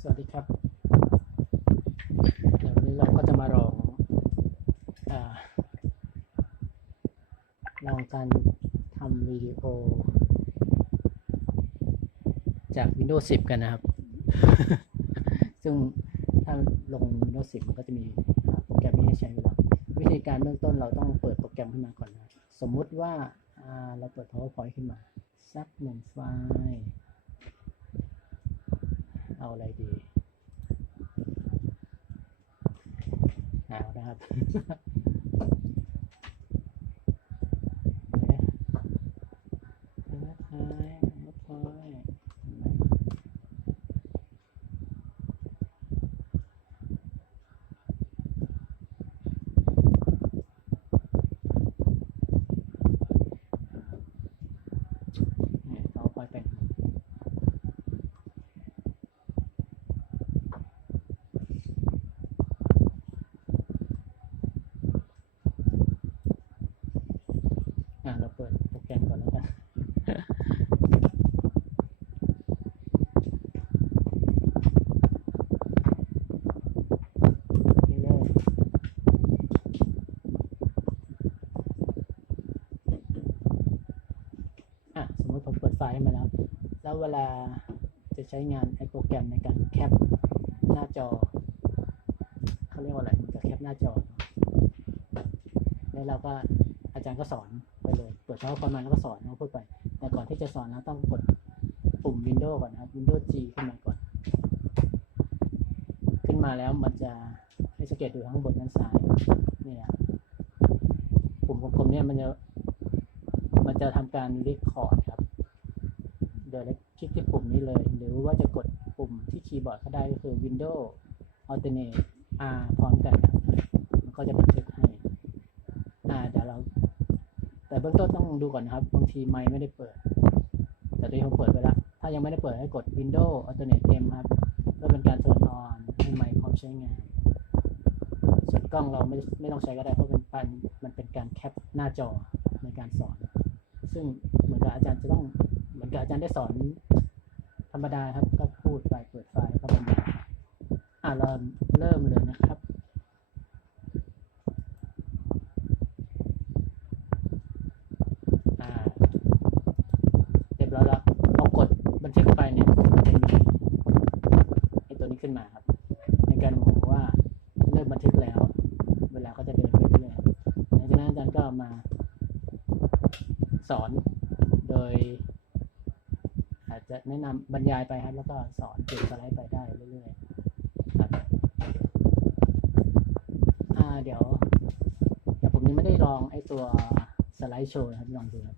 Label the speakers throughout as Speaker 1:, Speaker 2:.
Speaker 1: สวัสดีครับเดี๋ยววันนี้เราก็จะมาลองอลองการทำวิดีโอ จาก Windows 10 กันนะครับ ซึ่งถ้าลง Windows 10 มันก็จะมีโปรแกรมนี้ให้ใช้อยู่แล้ววิธีการเบื้องต้นเราต้องเปิดโปรแกรมขึ้นมาก่อนนะ สมมุติว่าอ่าเราเปิด PowerPoint ขึ้นมา สักหนึ่งไฟล์ เอาอะไรดีเอานะครับ เอ๊ะเอ๊ะเอ๊ะเอ๊ะเอ๊ะเห็นไหมเนี่ยเอาพอยแต่ง อะ เราเปิดโปรแกรมก่อนแล้วกันเลยอะสมมติผมเปิดไฟล์มาแล้ว แล้วเวลาจะใช้งานไอโปรแกรมในการแคปหน้าจอ เขาเรียกว่าอะไรมันจะแคปหน้าจอ แล้วเราก็ อาจารย์ก็สอนไปเลยเปิดเช้าคอมมาแล้วก็สอนเขาพูดไป แต่ก่อนที่จะสอนเราต้องกดปุ่ม Windows ก่อนนะครับ Windows G ขึ้นมาก่อน ขึ้นมาแล้วมันจะให้สังเกตดูข้างบนด้านซ้ายเนี่ยปุ่มกลมๆเนี่ยมันจะมันจะทำการรีคอร์ดครับ โดยคลิกที่ปุ่มนี้เลย หรือว่าจะกดปุ่มที่คีย์บอร์ดก็ได้ก็คือ Windows Alternate R พร้อมกัน มันก็จะบันทึกให้ อ่าเดี๋ยวเรา แต่เบื้องต้นต้องดูก่อนนะครับ บางทีไมค์ไม่ได้เปิด แต่ตอนนี้ผมเปิดไปแล้ว ถ้ายังไม่ได้เปิดให้กด Windows Alternate M ครับเพื่อเป็นการ turn on ให้ไมค์พร้อมใช้งาน ส่วนกล้องเราไม่ไม่ต้องใช้ก็ได้เพราะเป็นการมันเป็นการแคปหน้าจอในการสอน ซึ่งเหมือนกับอาจารย์จะต้องเหมือนกับอาจารย์ได้สอนธรรมดาครับ ก็พูดไปเปิดไฟล์แล้วก็บรรยายอ่าเราเริ่มเลยนะครับ อ่าเรียบร้อยแล้วพอกดบันทึกไปเนี่ยมันจะมีไอ้ตัวนี้ขึ้นมาครับ ในการบอกว่าเริ่มบันทึกแล้ว เวลาก็จะเดินไปเรื่อยๆหลังจากนั้นอาจารย์ก็มา สอน โดย อาจจะแนะนำบรรยายไปครับ แล้วก็สอนเปลี่ยนสไลด์ไปได้เรื่อยๆครับอ่าเดี๋ยวแต่ผมยังไม่ได้ลองไอ้ตัวสไลด์โชว์นะครับลองดูครับ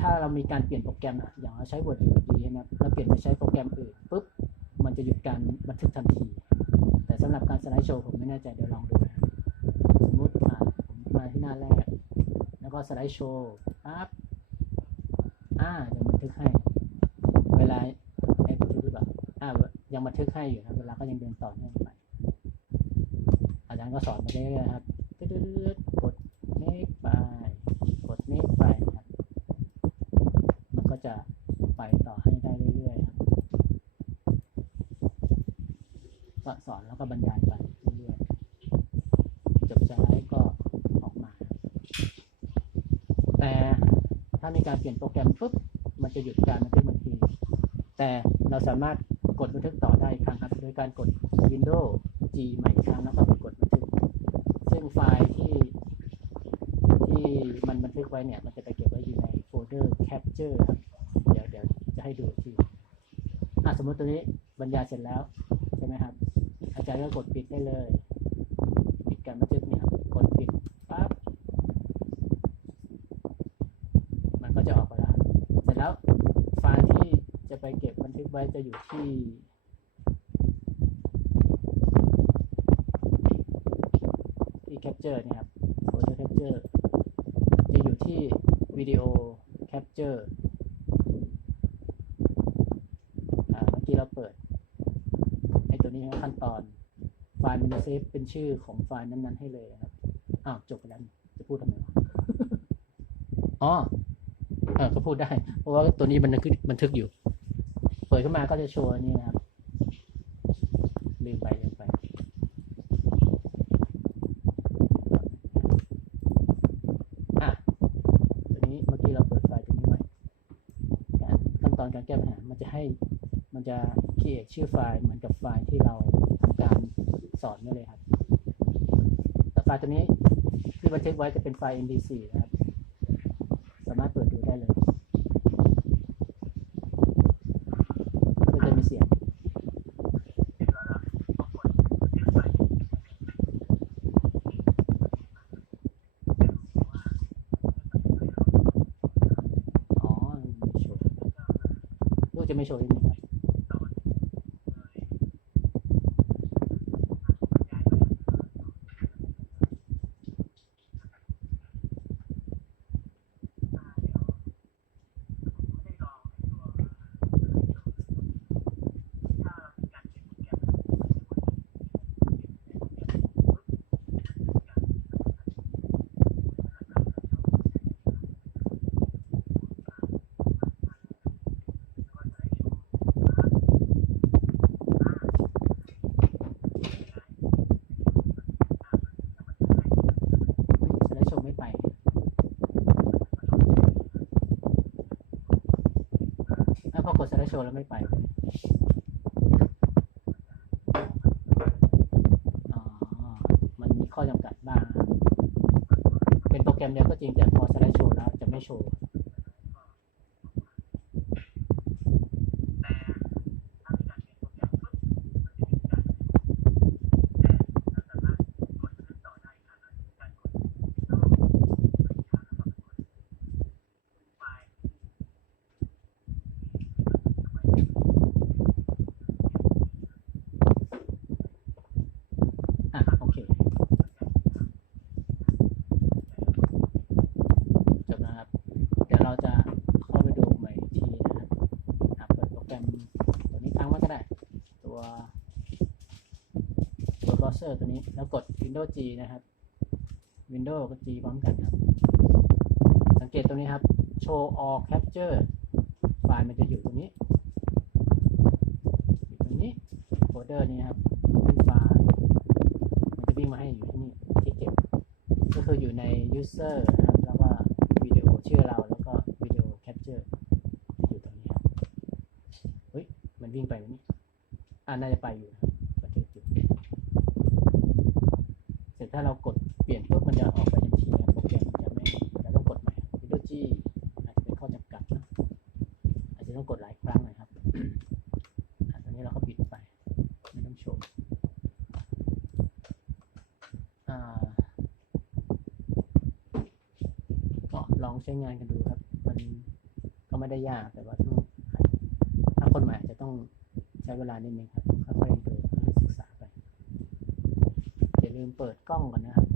Speaker 1: ถ้าเรามีการเปลี่ยนโปรแกรมอะอย่างเราใช้ Word อยู่ดีใช่ไหมครับเราเปลี่ยนไปใช้โปรแกรมอื่นปุ๊บมันจะหยุดการบันทึกทันที แต่สำหรับการสไลด์โชว์ผมไม่แน่ใจเดี๋ยวลองดูนะสมมติอ่าผมมาที่หน้าแรก แล้วก็สไลด์โชว์ ปั๊บอ่าเดี๋ยวบันทึกให้ เวลาไอ้บันทึกหรือเปล่าอ่ายังบันทึกให้อยู่นะเวลาก็ยังเดินต่อเนื่องไปอาจารย์ก็สอนไปเรื่อยๆครับตึ๊ดๆกดเมคไปกดเมคไปนะครับมันก็จะไปต่อให้ได้เรื่อยๆครับก็สอนแล้วก็บรรยายไปเรื่อยๆ จบสไลด์ก็ออกมา แต่ ถ้ามีการเปลี่ยนโปรแกรมปุ๊บมันจะหยุดการบันทึกทันทีแต่เราสามารถกดบันทึกต่อได้อีกครั้งครับ โดยการกด Windows G ใหม่อีกครั้งแล้วก็ไปกดบันทึก ซึ่งไฟล์ที่ที่มันบันทึกไว้เนี่ย มันจะไปเก็บไว้อยู่ในโฟลเดอร์ Capture ครับ เดี๋ยวเดี๋ยวจะให้ดูทีอะสมมติตัวนี้บรรยายเสร็จแล้ว ใช่ไหมครับ อาจารย์ก็กดปิดได้เลย ปิดการบันทึกเนี่ยครับกดปิดปั๊บ มันก็จะออกมาแล้ว เสร็จ แล้วไฟล์ที่จะไปเก็บบันทึกไว้จะอยู่ที่ที่ capture นี่ครับ folder capture จะอยู่ที่วิดีโอ capture อ่าเมื่อกี้เราเปิดไอ้ตัวนี้ขั้นตอน ไฟล์มันจะเซฟเป็นชื่อของไฟล์นั้น ๆ ให้เลยนะครับ อ้าว จบไปแล้ว จะพูดทำไมวะ อ๋อ ก็พูดได้ เพราะว่าตัวนี้มันบันทึกบันทึกอยู่ เปิดขึ้นมาก็จะโชว์นนี้นะครับลืมไปลืมไปอะตัวนี้เมื่อกี้เราเปิดไฟล์ตัวนี้ไว้การขั้นตอนการแก้ปัญหา มันจะให้ มันจะ create ชื่อไฟล์เหมือนกับไฟล์ที่เราทำการสอนไว้เลยครับ แต่ไฟล์ตัวนี้ที่บันทึกไว้จะเป็นไฟล์ mp4 นะครับ สามารถเปิดดู ได้เลยก็จะมีเสียงอ๋อโชว์ลูกจะไม่โชว์ยังไงครับ สไลด์โชว์ไม่ไป ถ้าพอกดส ไม่โชว์แล้วไม่ไปมันมีข้อจำกัดบ้าง เป็นโปรแกรมเดียวก็จริงแต่พอสไลด์โชว์แล้วจะไม่โชว์ อะ โอเค จบนะครับ เดี๋ยวเราจะเข้าไปดูใหม่อีกทีนะครับอะเปิดโปรแกรมตัวนี้ค้างไว้ก็ได้ ตัว ตัวเบราว์เซ อร์ตัวนี้ แล้วกด Windows G นะครับ Windows กับ G พร้อมกันครับ สังเกตตรงนี้ครับ Show all capture ไฟล์มันจะอยู่ตรงนี้อยู่ตรงนี้โฟลเดอร์นี้ครับเป็นไฟล์มันจะวิ่งมาให้อยู่ที่นี่ที่เก็บ ก็คืออยู่ใน user นะครับแล้วก็วิดีโอชื่อเราแล้วก็วิดีโอ capture อยู่ตรงนี้ครับเฮ้ยมันวิ่งไปไหมนี่อ่าน่าจะไปอยู่ครับบันทึกอยู่เสร็จ ถ้าเรากดเปลี่ยนปุ๊บมันจะออกไปทันทีครับโปรแกรมมันจะไม่เราต้องกดใหม่ครับ Windows G อาจจะเป็นข้อจำกัดนะอาจจะต้องกดหลายครั้งหนะครับอะตอนนี้เราก็ปิดไปไม่ต้องโชว์ก็ลองใช้งานกันดูครับ มันก็ไม่ได้ยากแต่ว่าต้องถ้าคนใหม่อาจจะต้องใช้เวลานิดนึงครับค่อยๆดูค่อยๆศึกษาไปอย่า ลืมเปิดกล้องก่อนนะครับ